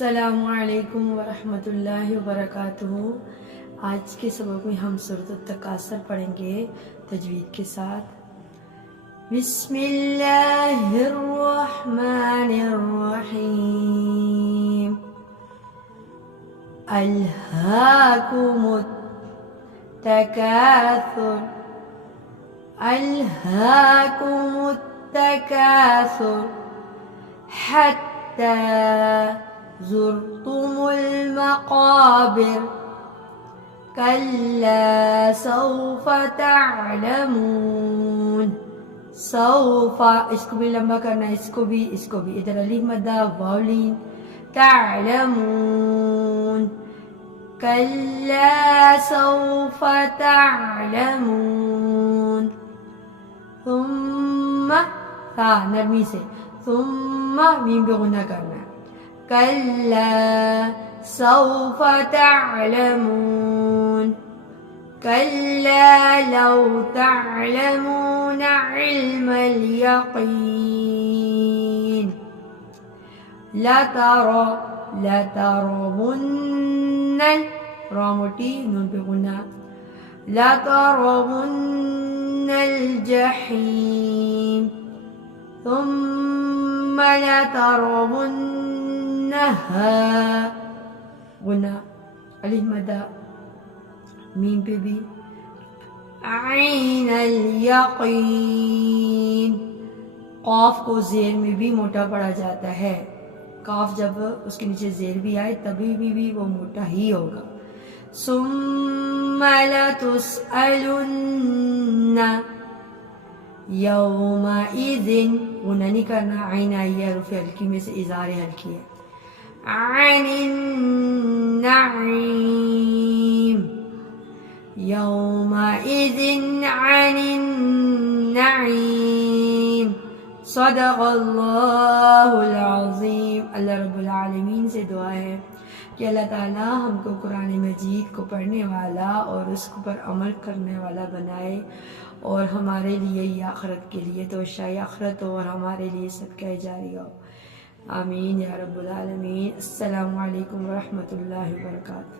السلام علیکم ورحمۃ اللہ وبرکاتہ۔ آج کے سبق میں ہم سورۃ التکاثر پڑھیں گے تجوید کے ساتھ۔ بسم اللہ الرحمن الرحیم۔ الہاکم التکاثر، الہاکم التکاثر حتی زرتم المقابر کلا سوف تعلمون۔ سوف، اس کو بھی لمبا کرنا ہے، اس کو بھی ادھر الف مدہ واولین، تعلمون کلا سوف تعلمون، ثم تا نرمی سے، ثم میم پہ غنہ کرنا ہے، کلا سوف تعلمون کلا لو تعلمون علم الیقین، لترون را موٹی نون پہ غنہ، لترون الجحیم ثم لترونها غنہ، الف مدہ میم پہ بھی، عین الیقین، قاف کو زیر میں بھی موٹا پڑا جاتا ہے، قاف جب اس کے نیچے زیر بھی آئے تبھی بھی وہ موٹا ہی ہوگا۔ ثم لتسألن یومئذ، غنہ نہیں کرنا، عین آئی ہے حروف ہلکی میں سے اظہار ہلکی ہے، عن النعیم یومئذ عن النعیم۔ صدق اللہ العظیم۔ اللہ رب العالمین سے دعا ہے کہ اللہ تعالیٰ ہم کو قرآن مجید کو پڑھنے والا اور اس پر عمل کرنے والا بنائے، اور ہمارے لیے یہ آخرت کے لیے توشہ آخرت ہو، اور ہمارے لیے صدقہ جاریہ ہو، آمین یا رب العالمین۔ السلام علیکم ورحمۃ اللہ وبرکاتہ۔